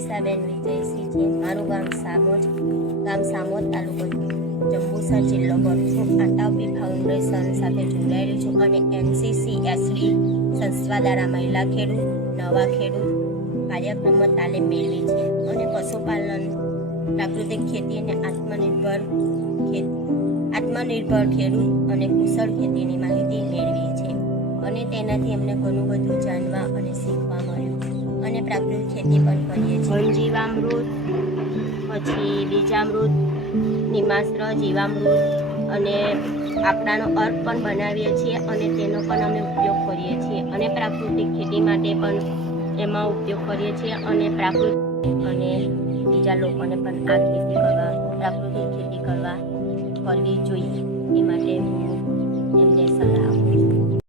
દિશાબેન વિજયસિંહ છે. મારું ગામ સામોદ, તાલુકો જંબુસર, જિલ્લો ભરૂચ છું. આટાઉપી ફાઉન્ડેશન સાથે જોડાયેલી છું અને NCCSD સંસ્થા દ્વારા મહિલા ખેડૂત, નવા ખેડૂત કાર્યક્રમો તાલીમ મેળવી છે અને પશુપાલન, પ્રાકૃતિક ખેતી અને આત્મનિર્ભર ખેડૂત અને કુશળ ખેતીની માહિતી મેળવી છે અને તેનાથી અમને ઘણું બધું જાણવા અને શીખવા મળ્યું અને પ્રાકૃતિક ખેતી પણ કરીએ છીએ. જીવામૃત, પછી બીજામૃત, નિમાસ્ત્ર, જીવામૃત અને આપણાનો અર્ક પણ બનાવીએ છીએ અને તેનો પણ અમે ઉપયોગ કરીએ છીએ અને પ્રાકૃતિક ખેતી માટે પણ એમાં ઉપયોગ કરીએ છીએ અને પ્રાકૃતિક અને બીજા લોકોને પણ આ ખેતી કરવા, પ્રાકૃતિક ખેતી કરવી જોઈએ એ માટે હું એમને સલાહ આપું છું.